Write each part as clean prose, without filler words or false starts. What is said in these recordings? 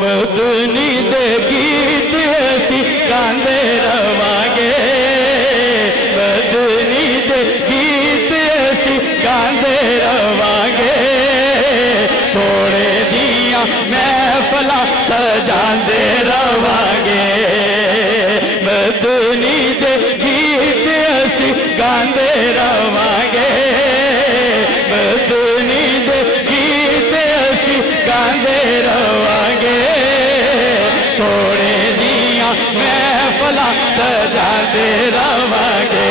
मदनी दे गीत असी गांदे रवांगे, मदनी दे गीत असी गांदे रवांगे, सोने दियां महफिलां सजांदे रवांगे, मदनी दे गीत असी गांदे रवांगे, मदनी दे गीत असी गांदे रवांगे, सोने दियां महफिलां सजांदे रवांगे।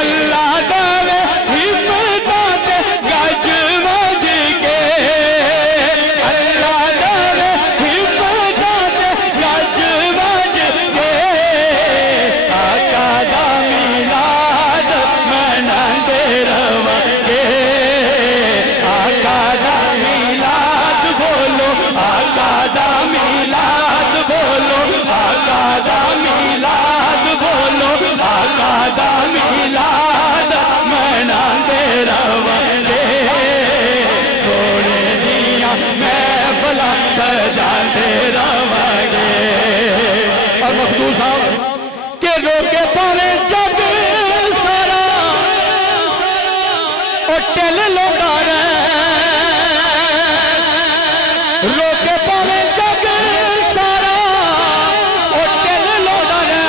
अल्लाह देवे हिम्मतां ते गज वज के, अल्लाह देवे हिम्मतां ते गज वज के, आका दा मिलाद मनांदे रवांगे, आका दा मिलाद बोलो, आका दा मिलाद बोलो, आका दा मिलाद बोलो, आका दा मिलाद मनांदे रवांगे, सोने दियां महफिलां सजांदे रवांगे। और मखदूम साहब के रोके पावे जग सारा और टेल लोगा रे, रोके पावे जग सारा और टेल लोगा रे,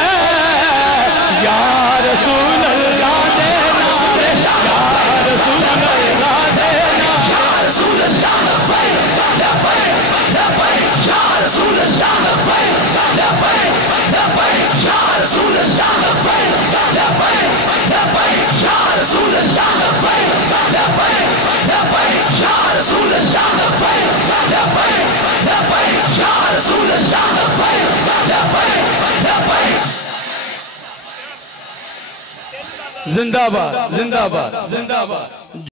या रसूल अल्लाह दे नारे, या रसूल अल्लाह दे नारे, या रसूल अल्लाह लब्बैक लब्बैक लब्बैक, या रसूल अल्लाह लब्बैक लब्बैक लब्बैक, या रसूल अल्लाह लब्बैक लब्बैक लब्बैक, या रसूल अल्लाह लब्बैक लब्बैक लब्बैक, या रसूल अल्लाह लब्बैक लब्बैक लब्बैक, या रसूल अल्लाह लब्बैक लब्बैक लब्बैक। जिंदाबाद जिंदाबाद जिंदाबाद।